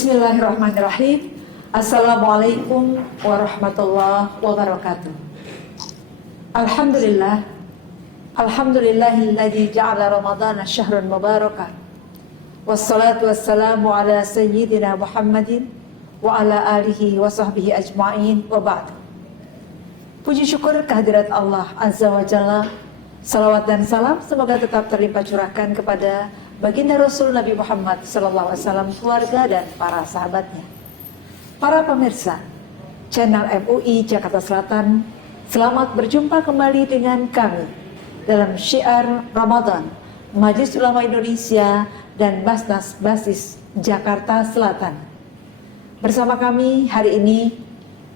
Bismillahirrahmanirrahim. Assalamualaikum warahmatullahi wabarakatuh. Alhamdulillah. Alhamdulillahilladzi ja'ala Ramadhana syahrun mubarakah. Wassalatu wassalamu ala sayyidina Muhammadin wa ala alihi wa sahbihi ajma'in wa ba'du. Puji syukur kehadirat Allah Azza wa Jalla. Salawat dan salam semoga tetap terlimpah curahkan kepada baginda Rasul Nabi Muhammad SAW, keluarga dan para sahabatnya. Para pemirsa channel MUI Jakarta Selatan, selamat berjumpa kembali dengan kami dalam syiar Ramadan Majelis Ulama Indonesia dan Basnas Basis Jakarta Selatan. Bersama kami hari ini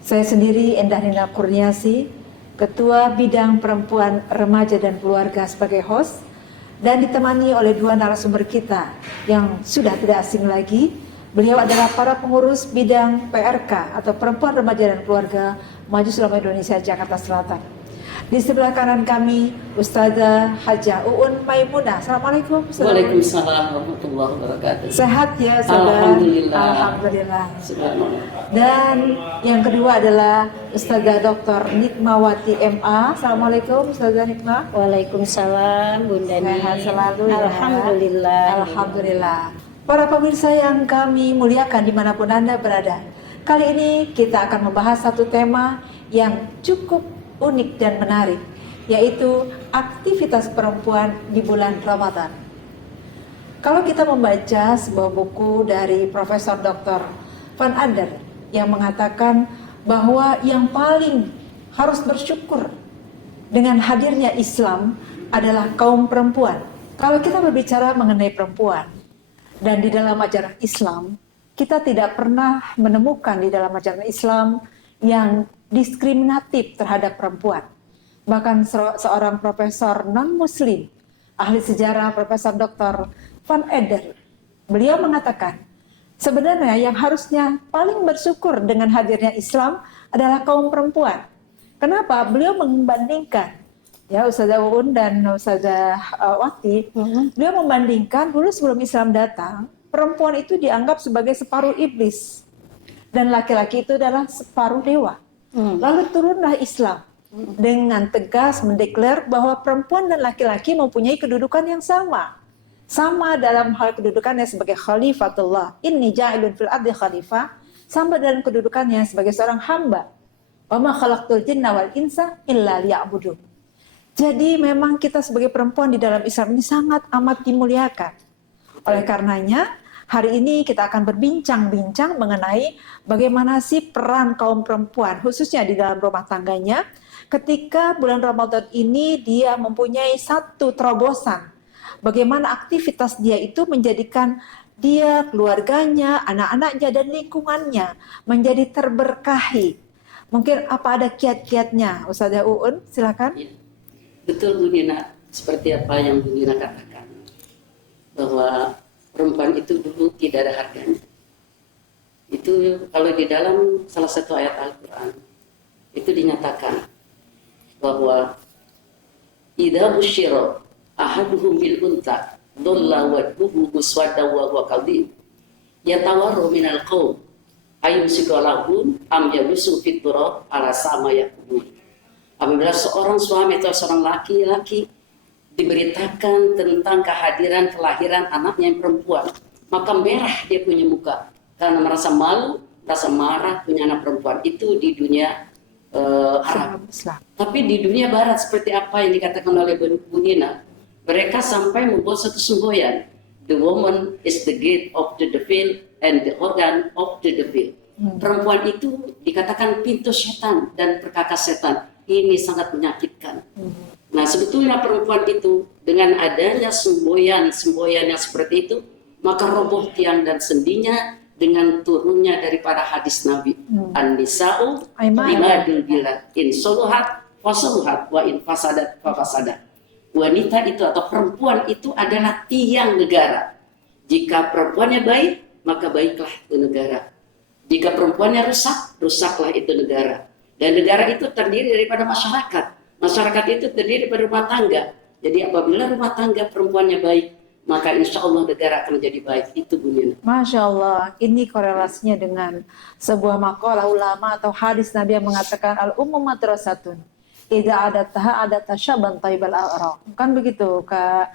saya sendiri Endah Nina Kurniasi, Ketua Bidang Perempuan, Remaja dan Keluarga sebagai host, dan ditemani oleh dua narasumber kita yang sudah tidak asing lagi. Beliau adalah para pengurus bidang PRK atau Perempuan, Remaja dan Keluarga Majelis Ulama Indonesia Jakarta Selatan. Di sebelah kanan kami Ustazah Hajah Uun Maimunah. Assalamualaikum. Waalaikumsalam warahmatullahi wabarakatuh. Sehat ya Ustazah? Alhamdulillah. Alhamdulillah. Subhanallah. Dan yang kedua adalah Ustazah Dr. Nikmawati MA. Assalamualaikum Ustazah Nikma. Waalaikumsalam Bunda Ni. Sehat selalu ya. Alhamdulillah. Alhamdulillah. Para pemirsa yang kami muliakan dimanapun Anda berada, kali ini kita akan membahas satu tema yang cukup unik dan menarik, yaitu aktivitas perempuan di bulan Ramadan. Kalau kita membaca sebuah buku dari Profesor Dr. Van Ander yang mengatakan bahwa yang paling harus bersyukur dengan hadirnya Islam adalah kaum perempuan. Kalau kita berbicara mengenai perempuan dan di dalam ajaran Islam, kita tidak pernah menemukan di dalam ajaran Islam yang diskriminatif terhadap perempuan. Bahkan seorang profesor non-muslim, ahli sejarah Profesor Dr. Van Ander, beliau mengatakan, sebenarnya yang harusnya paling bersyukur dengan hadirnya Islam adalah kaum perempuan. Kenapa? Beliau membandingkan, ya Ustazah Uun dan Ustazah Wati, beliau membandingkan dulu sebelum Islam datang, perempuan itu dianggap sebagai separuh iblis dan laki-laki itu adalah separuh dewa. Lalu turunlah Islam dengan tegas mendeklar bahwa perempuan dan laki-laki mempunyai kedudukan yang sama. Sama dalam hal kedudukannya sebagai khalifatullah. Inni ja'ilun fil ardi khalifah. Sama dalam kedudukannya sebagai seorang hamba. Wa ma khalaqtul jinna wal insa illa liya'budun. Jadi memang kita sebagai perempuan di dalam Islam ini sangat amat dimuliakan. Oleh karenanya, hari ini kita akan berbincang-bincang mengenai bagaimana sih peran kaum perempuan, khususnya di dalam rumah tangganya, ketika bulan Ramadan ini dia mempunyai satu terobosan. Bagaimana aktivitas dia itu menjadikan dia, keluarganya, anak-anaknya, dan lingkungannya menjadi terberkahi. Mungkin apa ada kiat-kiatnya, Ustazah Uun, silakan. Ya. Betul Bu Nina, seperti apa yang Bu Nina katakan, bahwa perempuan itu dulu tidak ada harganya. Itu kalau di dalam salah satu ayat Al-Quran itu dinyatakan bahwa idza busyira ahaduhum bil unta dhalla wajhuhu muswadda wa huwa kadhib yatawarru minal qaum ayumsiku lahum am yabusu fit turab ala sama yakubun. Apabila seorang suami atau seorang laki-laki diberitakan tentang kehadiran kelahiran anaknya yang perempuan, maka merah dia punya muka karena merasa malu, merasa marah punya anak perempuan. Itu di dunia Arab. Tapi di dunia Barat seperti apa yang dikatakan oleh Bu Nina, mereka sampai membuat satu semboyan, the woman is the gate of the devil and the organ of the devil. Perempuan itu dikatakan pintu setan dan perkakas setan. Ini sangat menyakitkan. Nah, sebetulnya perempuan itu dengan adanya semboyan yang seperti itu, maka roboh tiang dan sendinya dengan turunnya daripada hadis Nabi. An-nisa'u imadul bilad in soluhat fasoluhat wa in fasadat fa fasadat. Wanita itu atau perempuan itu adalah tiang negara. Jika perempuannya baik, maka baiklah itu negara. Jika perempuannya rusak, rusaklah itu negara. Dan negara itu terdiri daripada masyarakat. Masyarakat itu terdiri dari rumah tangga. Jadi apabila rumah tangga perempuannya baik, maka insya Allah negara akan menjadi baik. Itu Bu Nina. Masya Allah, ini korelasinya dengan sebuah makalah ulama atau hadis Nabi yang mengatakan al-ummu madrasatun. Idza adataha adata syaban taibal a'ra. Kan begitu Kak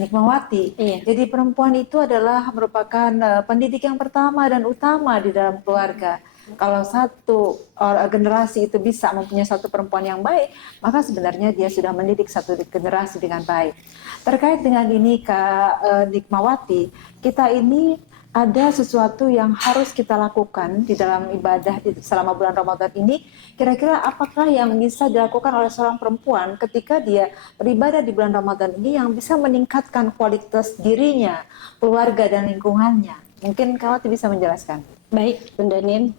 Nikmawati. Iya. Jadi perempuan itu adalah merupakan pendidik yang pertama dan utama di dalam keluarga. Kalau satu generasi itu bisa mempunyai satu perempuan yang baik, maka sebenarnya dia sudah mendidik satu generasi dengan baik. Terkait dengan ini Kak Nikmawati, kita ini ada sesuatu yang harus kita lakukan di dalam ibadah selama bulan Ramadan ini. Kira-kira apakah yang bisa dilakukan oleh seorang perempuan ketika dia beribadah di bulan Ramadan ini yang bisa meningkatkan kualitas dirinya, keluarga dan lingkungannya? Mungkin Kak Wati bisa menjelaskan. Baik, Bunda Nin,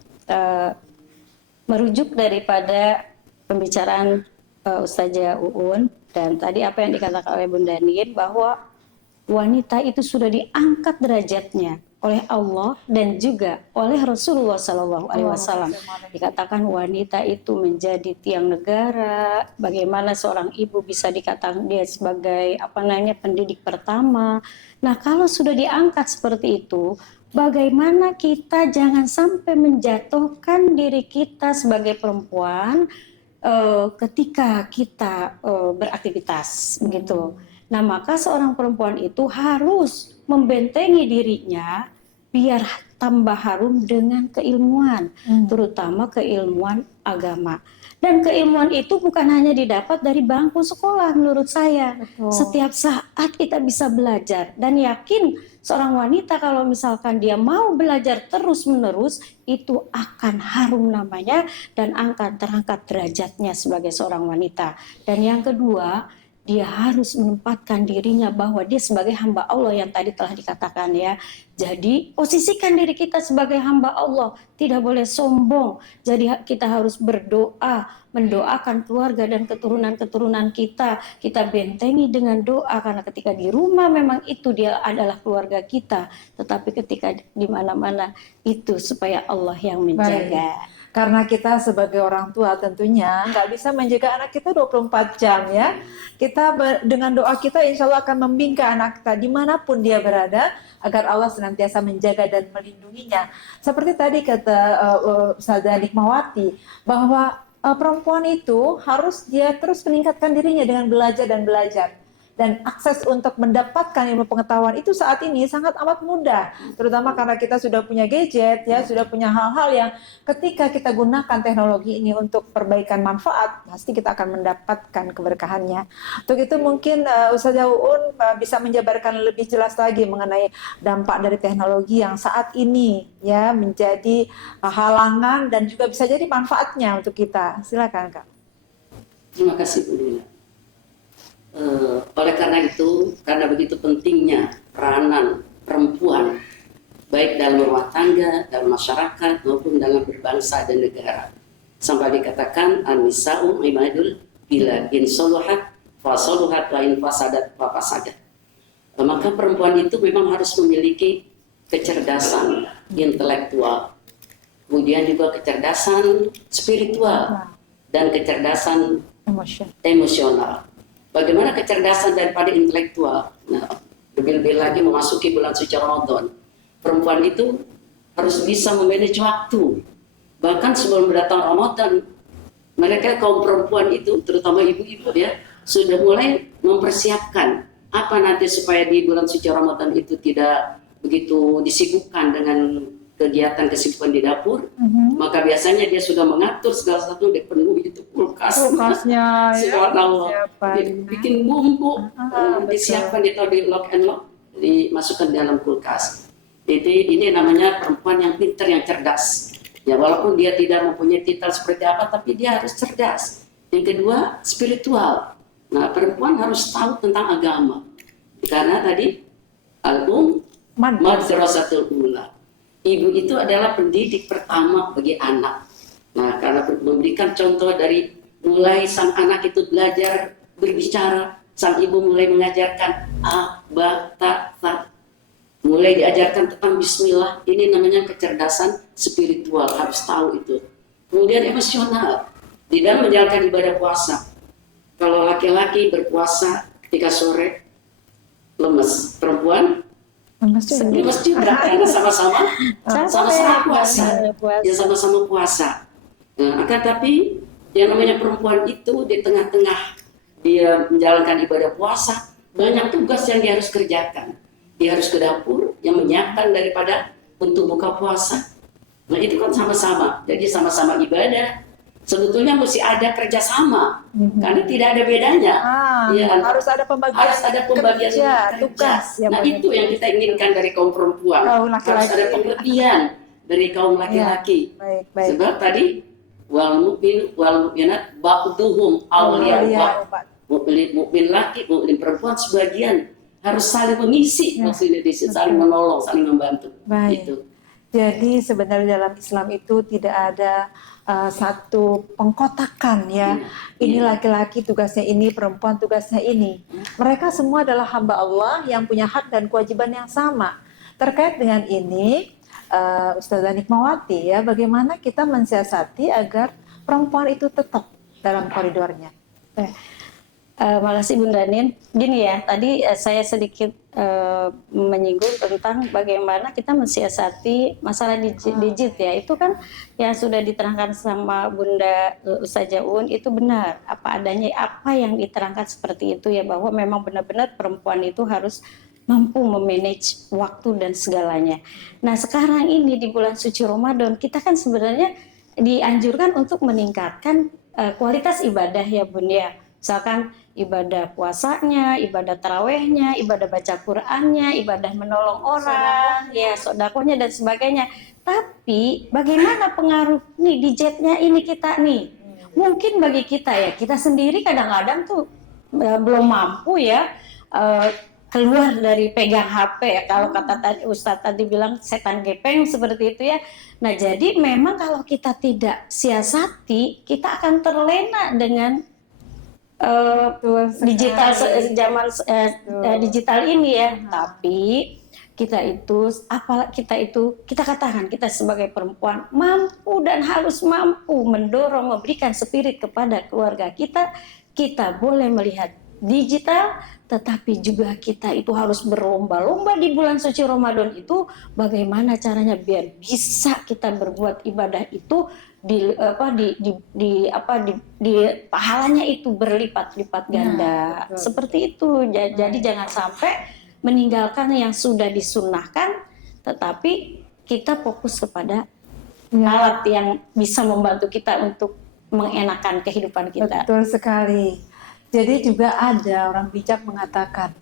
merujuk daripada pembicaraan Ustazah Uun dan tadi apa yang dikatakan oleh Bunda Nin bahwa wanita itu sudah diangkat derajatnya oleh Allah dan juga oleh Rasulullah SAW. Dikatakan wanita itu menjadi tiang negara. Bagaimana seorang ibu bisa dikatakan dia sebagai pendidik pertama. Nah, kalau sudah diangkat seperti itu, bagaimana kita jangan sampai menjatuhkan diri kita sebagai perempuan ketika kita beraktivitas begitu. Nah, maka seorang perempuan itu harus membentengi dirinya biar tambah harum dengan keilmuan, terutama keilmuan agama. Dan keilmuan itu bukan hanya didapat dari bangku sekolah menurut saya. Betul. Setiap saat kita bisa belajar dan yakin seorang wanita kalau misalkan dia mau belajar terus-menerus itu akan harum namanya dan akan terangkat derajatnya sebagai seorang wanita. Dan yang kedua, dia harus menempatkan dirinya bahwa dia sebagai hamba Allah yang tadi telah dikatakan ya. Jadi posisikan diri kita sebagai hamba Allah, tidak boleh sombong. Jadi kita harus berdoa, mendoakan keluarga dan keturunan-keturunan kita. Kita bentengi dengan doa karena ketika di rumah memang itu dia adalah keluarga kita, tetapi ketika di mana-mana itu supaya Allah yang menjaga. Baik. Karena kita sebagai orang tua tentunya nggak bisa menjaga anak kita 24 jam ya. Kita dengan doa kita insya Allah akan membingkai anak kita dimanapun dia berada agar Allah senantiasa menjaga dan melindunginya. Seperti tadi kata Ustazah Nikmawati bahwa perempuan itu harus dia terus meningkatkan dirinya dengan belajar dan belajar. Dan akses untuk mendapatkan ilmu pengetahuan itu saat ini sangat amat mudah, terutama karena kita sudah punya gadget ya, sudah punya hal-hal yang ketika kita gunakan teknologi ini untuk perbaikan manfaat, pasti kita akan mendapatkan keberkahannya. Untuk itu mungkin Ustazah Uun bisa menjabarkan lebih jelas lagi mengenai dampak dari teknologi yang saat ini ya menjadi halangan dan juga bisa jadi manfaatnya untuk kita. Silakan Kak. Terima kasih Bu Nina. Oleh karena itu, karena begitu pentingnya peranan perempuan baik dalam rumah tangga, dalam masyarakat maupun dalam berbangsa dan negara, sampai dikatakan an-nisa'u imadul ila in soluhat fa soluhat wa in fasadat fa fasadat. Maka perempuan itu memang harus memiliki kecerdasan intelektual, kemudian juga kecerdasan spiritual dan kecerdasan emosional. Bagaimana kecerdasan daripada intelektual? Nah, lebih-lebih lagi memasuki bulan suci Ramadan. Perempuan itu harus bisa memanage waktu. Bahkan sebelum datang Ramadan, mereka kaum perempuan itu, terutama ibu-ibu ya, sudah mulai mempersiapkan apa nanti supaya di bulan suci Ramadan itu tidak begitu disibukkan dengan kegiatan kesibukan di dapur, maka biasanya dia sudah mengatur segala sesuatu dipenuhi itu kulkasnya, ya, bikin bumbu, disiapkan ditaruh di lock and lock, dimasukkan di dalam kulkas. Jadi ini namanya perempuan yang pintar, yang cerdas. Ya walaupun dia tidak mempunyai titel seperti apa, tapi dia harus cerdas. Yang kedua spiritual. Nah perempuan harus tahu tentang agama, karena tadi madrasatul ula. Ibu itu adalah pendidik pertama bagi anak. Nah, karena memberikan contoh dari mulai sang anak itu belajar berbicara, sang ibu mulai mengajarkan a, ba, ta, ta. Mulai diajarkan tentang bismillah, ini namanya kecerdasan spiritual, harus tahu itu. Kemudian emosional, di dalam menjalankan ibadah puasa. Kalau laki-laki berpuasa ketika sore, lemes, perempuan Lemes juga. lemes juga karena sama-sama puasa. Puasa. Ya sama-sama puasa. Nah, akan tapi yang namanya perempuan itu di tengah-tengah dia menjalankan ibadah puasa, banyak tugas yang dia harus kerjakan. Dia harus ke dapur yang menyiapkan daripada untuk buka puasa. Nah itu kan sama-sama, jadi sama-sama ibadah. Sebetulnya mesti ada kerjasama, karena tidak ada bedanya. Ya, Harus ada pembagian, kerja, tugas. Nah itu yang kita inginkan dari kaum perempuan. Harus ada pengertian dari kaum laki-laki. Baik. Sebab tadi wal mu'minat ba'duhum awliya ba'd. Mukmin laki, mukmin perempuan sebagian harus saling mengisi, maksudnya di situ saling menolong, saling membantu. Baik. Gitu. Jadi sebenarnya dalam Islam itu tidak ada satu pengkotakan ya. Ini laki-laki tugasnya ini, perempuan tugasnya ini. Mereka semua adalah hamba Allah yang punya hak dan kewajiban yang sama. Terkait dengan ini, Ustazah Nikmawati ya, bagaimana kita mensiasati agar perempuan itu tetap dalam koridornya? Makasih Bunda Nin. Gini ya, tadi saya sedikit menyinggung tentang bagaimana kita mensiasati masalah digit ya. Itu kan yang sudah diterangkan sama Bunda Ustazah Un itu benar. Apa adanya, apa yang diterangkan seperti itu ya, bahwa memang benar-benar perempuan itu harus mampu memanage waktu dan segalanya. Nah sekarang ini di bulan suci Ramadan kita kan sebenarnya dianjurkan untuk meningkatkan kualitas ibadah ya Bun ya. Misalkan ibadah puasanya, ibadah tarawehnya, ibadah baca Qur'annya, ibadah menolong orang, ya sodakohnya dan sebagainya. Tapi bagaimana pengaruh nih digitnya ini kita nih? Mungkin bagi kita ya, kita sendiri kadang-kadang tuh belum mampu ya keluar dari pegang HP ya. Kalau kata Ustadz tadi bilang setan gepeng seperti itu ya. Nah jadi memang kalau kita tidak siasati, kita akan terlena dengan digital zaman digital ini ya. Tapi kita katakan kita sebagai perempuan mampu dan harus mampu mendorong, memberikan spirit kepada keluarga kita. Kita boleh melihat digital, tetapi juga kita itu harus berlomba-lomba di bulan suci Ramadan itu bagaimana caranya biar bisa kita berbuat ibadah itu di pahalanya itu berlipat-lipat ganda. Seperti itu. Jadi jangan sampai meninggalkan yang sudah disunnahkan, tetapi kita fokus kepada alat yang bisa membantu kita untuk mengenakan kehidupan kita. Betul sekali. Jadi juga ada orang bijak mengatakan,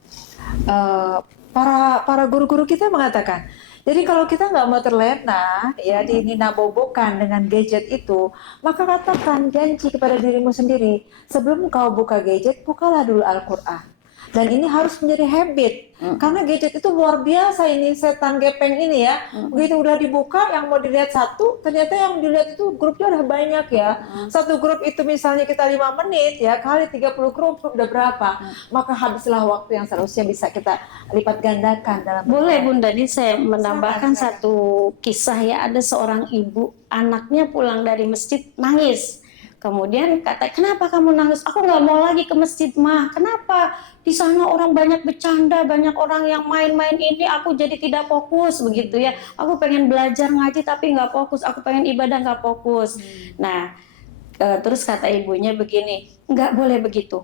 para guru-guru kita mengatakan, jadi kalau kita nggak mau terlena ya dinabobokan dengan gadget itu, maka katakan janji kepada dirimu sendiri, sebelum kau buka gadget, bukalah dulu Al-Quran. Dan ini harus menjadi habit, karena gadget itu luar biasa ini setan gepeng ini ya. Begitu udah dibuka, yang mau dilihat satu, ternyata yang dilihat itu grupnya udah banyak ya. Satu grup itu misalnya kita 5 menit ya, kali 30 grup udah berapa. Maka habislah waktu yang seharusnya bisa kita lipat gandakan dalam. Boleh Bunda, ini saya menambahkan satu kisah ya. Ada seorang ibu, anaknya pulang dari masjid nangis. Kemudian kata, kenapa kamu nangis? Aku nggak mau lagi ke masjid mah. Kenapa? Di sana orang banyak bercanda, banyak orang yang main-main ini. Aku jadi tidak fokus begitu ya. Aku pengen belajar ngaji tapi nggak fokus. Aku pengen ibadah nggak fokus. Nah, terus kata ibunya begini, nggak boleh begitu.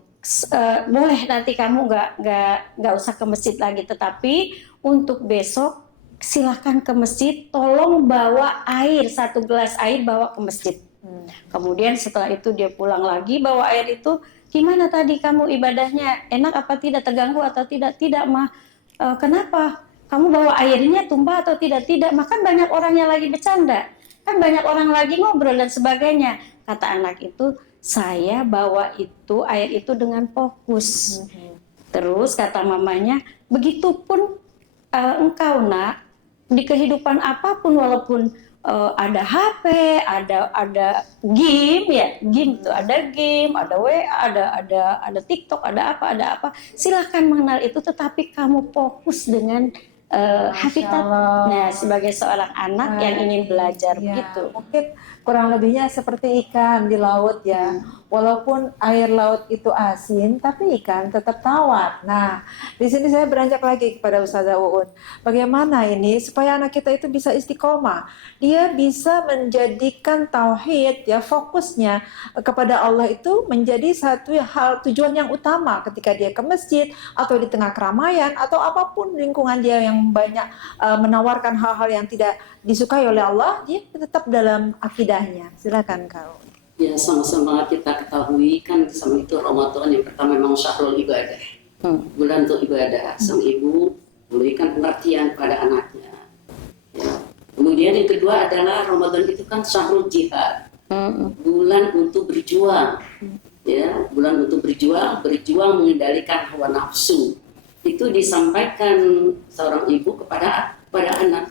Boleh nanti kamu nggak usah ke masjid lagi. Tetapi untuk besok silahkan ke masjid. Tolong bawa air, 1 gelas air bawa ke masjid. Kemudian setelah itu dia pulang lagi bawa air itu, gimana tadi kamu ibadahnya, enak apa tidak, terganggu atau tidak? Tidak mah. Kenapa? Kamu bawa airnya tumpah atau tidak? Tidak. Makan banyak orang yang lagi bercanda, kan banyak orang lagi ngobrol dan sebagainya. Kata anak itu, saya bawa itu air itu dengan fokus. Terus kata mamanya, begitupun engkau nak, di kehidupan apapun walaupun ada HP, ada game ya, game tuh ada game, ada WA, ada TikTok, ada apa. Silakan mengenal itu, tetapi kamu fokus dengan habitat. Nah, sebagai seorang anak yang ingin belajar begitu. Mungkin kurang lebihnya seperti ikan di laut ya. Walaupun air laut itu asin, tapi ikan tetap tawar. Nah, di sini saya beranjak lagi kepada Ustazah Uun. Bagaimana ini supaya anak kita itu bisa istiqomah? Dia bisa menjadikan tauhid ya, fokusnya kepada Allah itu menjadi satu hal tujuan yang utama ketika dia ke masjid atau di tengah keramaian atau apapun lingkungan dia yang banyak menawarkan hal-hal yang tidak disukai oleh Allah, dia tetap dalam akidahnya. Silakan kau. Ya, sama-sama kita ketahui kan sama itu Ramadan yang pertama memang syahrul ibadah. Bulan untuk ibadah. Sang ibu memberikan pengertian pada anaknya. Ya. Kemudian yang kedua adalah Ramadan itu kan syahrul jihad. Bulan untuk berjuang. Ya, bulan untuk berjuang mengendalikan hawa nafsu. Itu disampaikan seorang ibu kepada anak.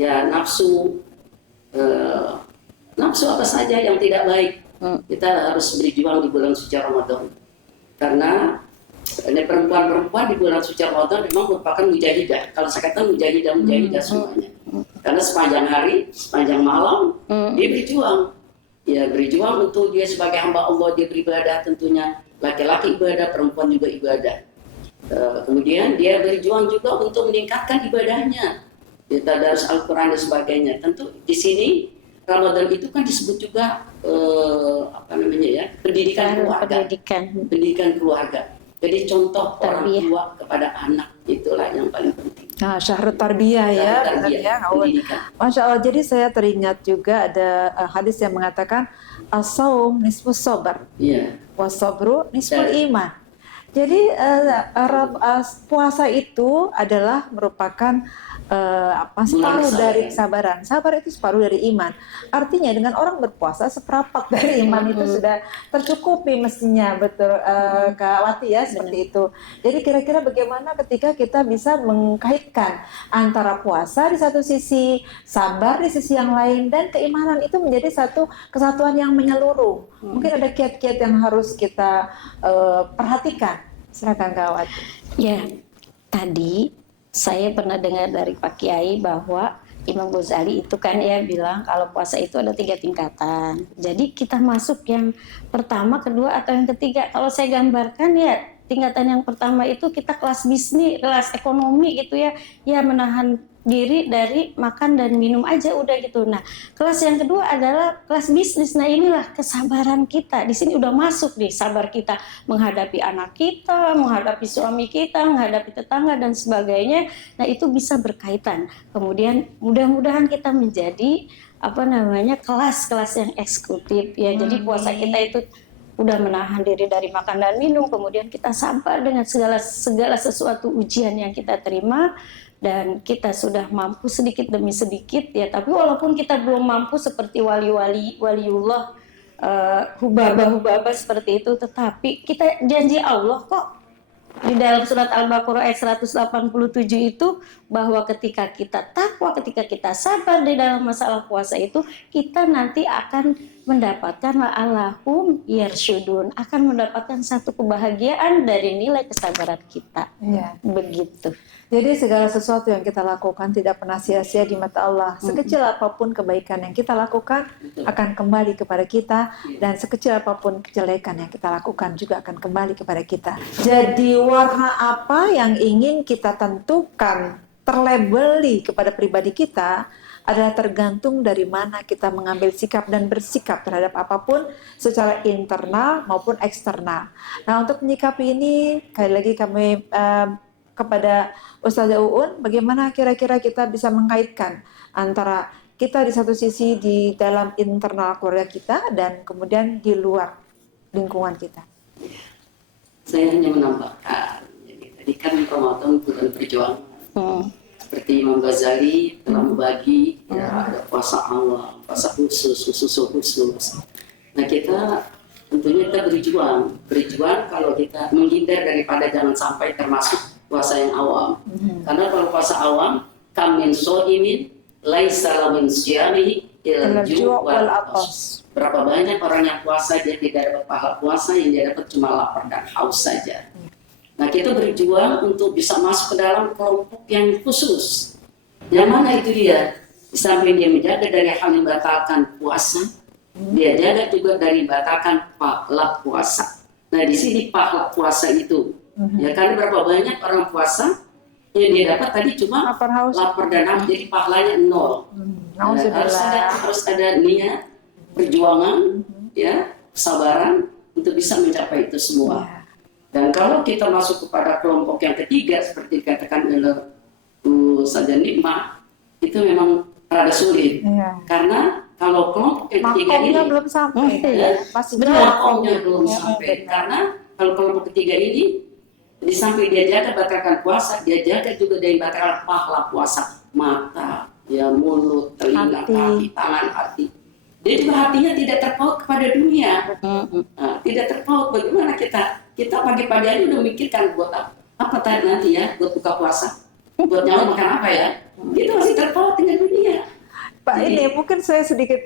Ya, nafsu apa saja yang tidak baik. Kita harus berjuang di bulan suci Ramadan. Karena perempuan-perempuan di bulan suci Ramadan memang merupakan mujahidah. Kalau saya kata mujahidah semuanya. Karena sepanjang hari, sepanjang malam, dia berjuang. Ya, berjuang untuk dia sebagai hamba Allah, dia beribadah tentunya. Laki-laki ibadah, perempuan juga ibadah. Kemudian dia berjuang juga untuk meningkatkan ibadahnya. Dia tadarus Al-Quran dan sebagainya. Tentu di sini Ramadan itu kan disebut juga pendidikan keluarga. Jadi contoh orang tua kepada anak itulah yang paling penting. Nah, syahrul tarbiyah ya, pendidikan. Masya Allah. Jadi saya teringat juga ada hadis yang mengatakan as-saum nisfus sabar, was-sabru nisful iman. Jadi puasa itu adalah merupakan separuh dari kesabaran. Sabar itu separuh dari iman. Artinya dengan orang berpuasa seperempat dari iman itu sudah tercukupi mestinya, betul Kak Wati ya, seperti itu. Jadi kira-kira bagaimana ketika kita bisa mengkaitkan antara puasa di satu sisi, sabar di sisi yang lain, dan keimanan itu menjadi satu kesatuan yang menyeluruh. Mungkin ada kiat-kiat yang harus kita perhatikan. Silakan Kak Wati. Ya, tadi saya pernah dengar dari Pak Kiai bahwa Imam Ghazali itu kan ya bilang kalau puasa itu ada 3 tingkatan. Jadi kita masuk yang pertama, kedua, atau yang ketiga. Kalau saya gambarkan ya tingkatan yang pertama itu kita kelas bisnis, kelas ekonomi gitu ya. Ya menahan diri dari makan dan minum aja udah gitu. Nah, kelas yang kedua adalah kelas bisnis. Nah, inilah kesabaran kita. Di sini udah masuk nih sabar kita menghadapi anak kita, menghadapi suami kita, menghadapi tetangga dan sebagainya. Nah, itu bisa berkaitan. Kemudian mudah-mudahan kita menjadi kelas-kelas yang eksekutif ya. Jadi puasa kita itu udah menahan diri dari makan dan minum, kemudian kita sabar dengan segala sesuatu ujian yang kita terima. Dan kita sudah mampu sedikit demi sedikit ya, tapi walaupun kita belum mampu seperti waliullah hubabah seperti itu, tetapi kita janji Allah kok di dalam surat Al-Baqarah ayat 187 itu bahwa ketika kita takwa, ketika kita sabar di dalam masalah puasa itu, kita nanti akan mendapatkan la'allahum yarsyudun, akan mendapatkan satu kebahagiaan dari nilai kesabaran kita. Ya. Begitu. Jadi segala sesuatu yang kita lakukan tidak pernah sia-sia di mata Allah. Sekecil apapun kebaikan yang kita lakukan akan kembali kepada kita, dan sekecil apapun kejelekan yang kita lakukan juga akan kembali kepada kita. Jadi warna apa yang ingin kita tentukan terlabeli kepada pribadi kita adalah tergantung dari mana kita mengambil sikap dan bersikap terhadap apapun secara internal maupun eksternal. Nah, untuk menyikapi ini, sekali lagi kami kepada Ustazah Uun, bagaimana kira-kira kita bisa mengaitkan antara kita di satu sisi di dalam internal keluarga kita dan kemudian di luar lingkungan kita. Saya hanya menambahkan, tadi kan Ramadan bulan perjuangan. Seperti Imam Ghazali telah membagi, ada puasa awal, puasa khusus. Nah, kita tentunya kita berjuang kalau kita menghindar daripada jangan sampai termasuk puasa yang awam. Karena kalau puasa awam, kamin so'imin laisa min siyamihi ilal ju' wal atas. Berapa banyak orang yang puasa dia tidak dapat pahala puasa, yang dia dapat cuma lapar dan haus saja. Nah, kita berjuang untuk bisa masuk ke dalam kelompok yang khusus. Yang mana itu dia? Di samping dia menjaga dari hal yang membatalkan puasa, Dia jaga juga dari batalkan pahala puasa. Nah di sini pahala puasa itu, ya kan berapa banyak orang puasa yang dia dapat tadi cuma Lapar haus. lapar dan haus, jadi pahalanya nol. Nah, harus ada niat, perjuangan, ya, kesabaran untuk bisa mencapai itu semua. Ya. Dan kalau kita masuk kepada kelompok yang ketiga seperti dikatakan oleh Ustazah Nikmah, itu memang rada sulit. Ya. Karena kalau kelompok yang ketiga ini Makomnya belum sampai. ya, Masih makomnya belum sampai. Karena kalau kelompok ketiga ini di samping dia jaga batalkan puasa, dia jaga juga dari batalkan pahala puasa, mata, ya, mulut, telinga, kaki, tangan, hati. Dia juga hatinya tidak terpaut kepada dunia. Nah, tidak terpaut. Bagaimana kita pagi-pagi aja udah mikirkan buat apa tadi nanti ya, buat buka puasa, buat nyawa makan apa ya. Kita masih terpaut dengan dunia. Pak, ini mungkin saya sedikit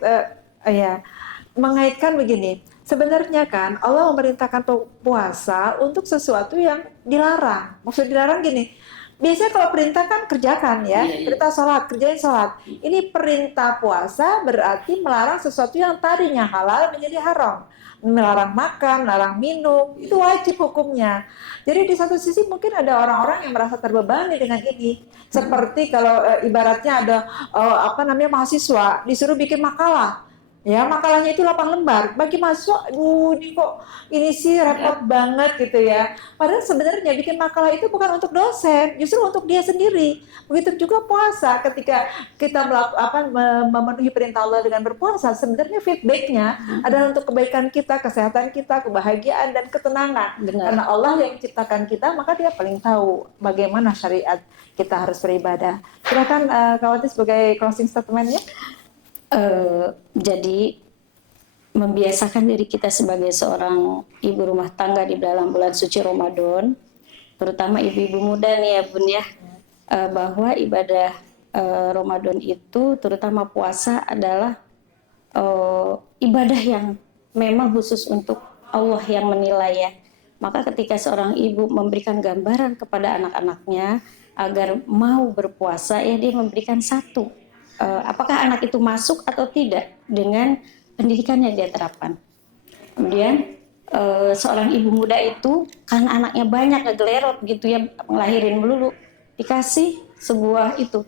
mengaitkan begini. Sebenarnya kan Allah memerintahkan puasa untuk sesuatu yang dilarang. Maksud dilarang gini, biasanya kalau perintah kan kerjakan ya, perintah sholat, kerjain sholat. Ini perintah puasa berarti melarang sesuatu yang tadinya halal menjadi haram. Melarang makan, melarang minum, itu wajib hukumnya. Jadi di satu sisi mungkin ada orang-orang yang merasa terbebani dengan ini. Seperti kalau ibaratnya ada mahasiswa disuruh bikin makalah. Ya, makalahnya itu 8 lembar. Bagi mahasiswa, ini kok ini sih repot banget gitu ya. Padahal sebenarnya bikin makalah itu bukan untuk dosen, justru untuk dia sendiri. Begitu juga puasa, ketika kita memenuhi perintah Allah dengan berpuasa, sebenarnya feedbacknya adalah untuk kebaikan kita, kesehatan kita, kebahagiaan dan ketenangan. Benar. Karena Allah yang menciptakan kita, maka dia paling tahu bagaimana syariat kita harus beribadah. Silakan Kawati sebagai closing statement-nya. Jadi membiasakan diri kita sebagai seorang ibu rumah tangga di dalam bulan suci Ramadan, terutama ibu-ibu muda nih ya Bun ya, bahwa ibadah Ramadan itu terutama puasa adalah ibadah yang memang khusus untuk Allah yang menilai ya. Maka ketika seorang ibu memberikan gambaran kepada anak-anaknya agar mau berpuasa, ya dia memberikan satu. Apakah anak itu masuk atau tidak dengan pendidikan yang dia terapkan. Kemudian seorang ibu muda itu karena anaknya banyak ngegelerot gitu ya, ngelahirin melulu, dikasih sebuah itu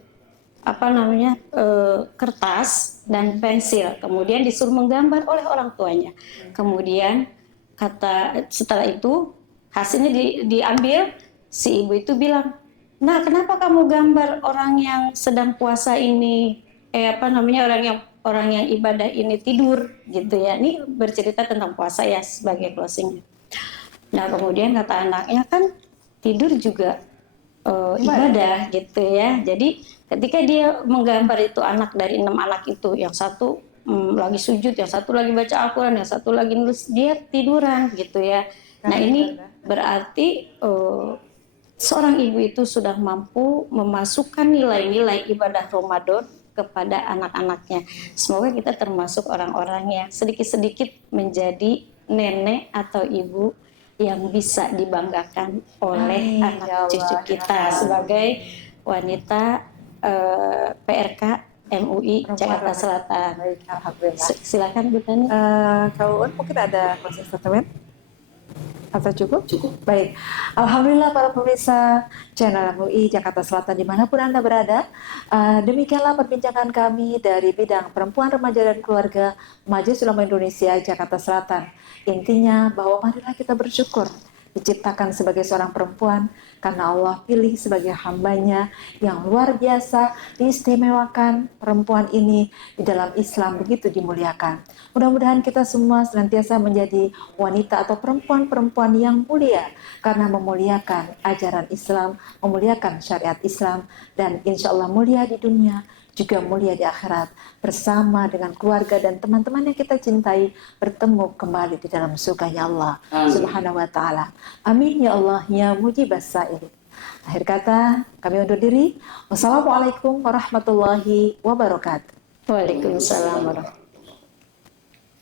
kertas dan pensil, kemudian disuruh menggambar oleh orang tuanya. Kemudian setelah itu hasilnya diambil, si ibu itu bilang, nah, kenapa kamu gambar orang yang sedang puasa ini, orang yang ibadah ini tidur, gitu ya. Ini bercerita tentang puasa ya sebagai closing. Nah, kemudian kata anaknya kan tidur juga ibadah, gitu ya. Jadi ketika dia menggambar itu anak dari 6 anak itu, yang satu lagi sujud, yang satu lagi baca Al-Quran, yang satu lagi nulis, dia tiduran, gitu ya. Nah, ini berarti seorang ibu itu sudah mampu memasukkan nilai-nilai ibadah Ramadan kepada anak-anaknya. Semoga kita termasuk orang-orang yang sedikit-sedikit menjadi nenek atau ibu yang bisa dibanggakan oleh anak cucu kita sebagai wanita PRK MUI Jakarta Selatan. Silakan Bu Tani. Kau mungkin ada closing statement? Atau cukup? Cukup. Baik. Alhamdulillah para pemirsa channel MUI Jakarta Selatan dimanapun Anda berada. Demikianlah perbincangan kami dari bidang perempuan, remaja dan keluarga Majelis Ulama Indonesia Jakarta Selatan. Intinya bahwa marilah kita bersyukur diciptakan sebagai seorang perempuan karena Allah pilih sebagai hambanya yang luar biasa, diistimewakan perempuan ini di dalam Islam begitu dimuliakan. Mudah-mudahan kita semua senantiasa menjadi wanita atau perempuan-perempuan yang mulia karena memuliakan ajaran Islam, memuliakan syariat Islam, dan insya Allah mulia di dunia, juga mulia di akhirat, bersama dengan keluarga dan teman-teman yang kita cintai, bertemu kembali di dalam surganya Allah Subhanahu wa ta'ala. Amin ya Allah ya mujibas sa'ilin. Akhir kata kami undur diri. Wassalamualaikum warahmatullahi wabarakatuh. Waalaikumsalam warahmatullahi wabarakatuh.